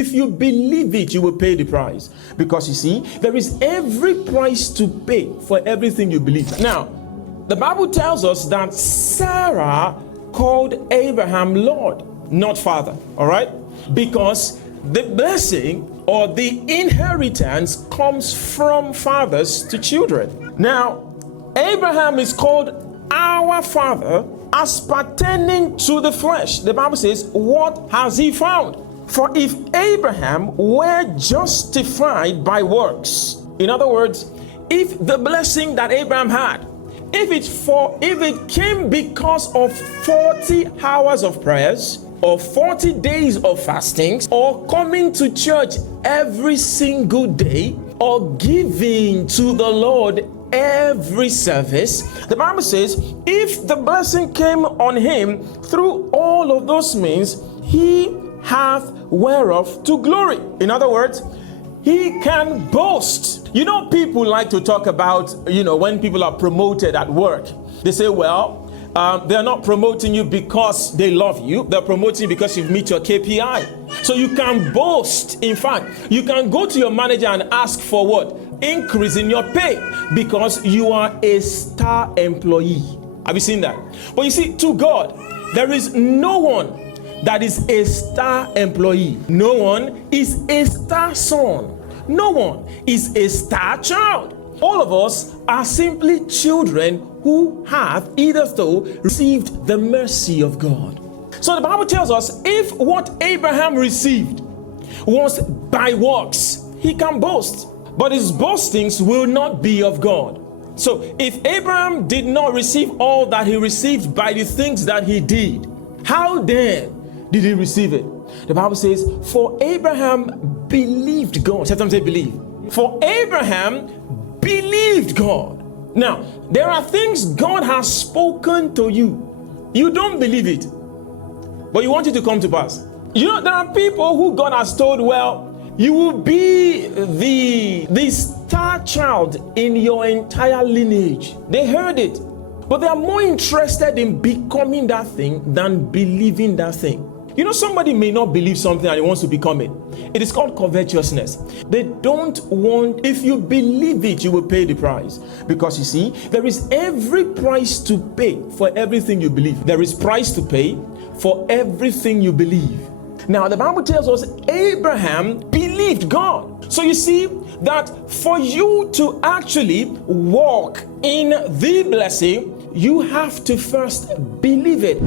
If you believe it, you will pay the price. Because you see, there is every price to pay for everything you believe. Now, the Bible tells us that Sarah called Abraham Lord, not Father, all right? Because the blessing or the inheritance comes from fathers to children. Now, Abraham is called our father as pertaining to the flesh. The Bible says, what has he found? For if Abraham were justified by works, in other words, if the blessing that Abraham had, if it came because of 40 hours of prayers, or 40 days of fastings, or coming to church every single day, or giving to the Lord every service, the Bible says, if the blessing came on him through all of those means, he hath whereof to glory. In other words, he can boast. You know, people like to talk about, when people are promoted at work, they say, well, they're not promoting you because they love you. They're promoting you because you've met your KPI. So you can boast. In fact, you can go to your manager and ask for what? Increase in your pay because you are a star employee. Have you seen that? But you see, to God, there is no one that is a star employee. No one is a star son. No one is a star child. All of us are simply children who have either so received the mercy of God. So the Bible tells us if what Abraham received was by works, he can boast. But his boastings will not be of God. So if Abraham did not receive all that he received by the things that he did, how then did he receive it? The Bible says, for Abraham believed God. Sometimes they believe. For Abraham believed God. Now, there are things God has spoken to you. You don't believe it, but you want it to come to pass. There are people who God has told, well, you will be the star child in your entire lineage. They heard it, but they are more interested in becoming that thing than believing that thing. Somebody may not believe something and he wants to become it. It is called covetousness. They don't want, if you believe it, you will pay the price. Because you see, there is every price to pay for everything you believe. There is price to pay for everything you believe. Now, the Bible tells us Abraham believed God. So you see that for you to actually walk in the blessing, you have to first believe it.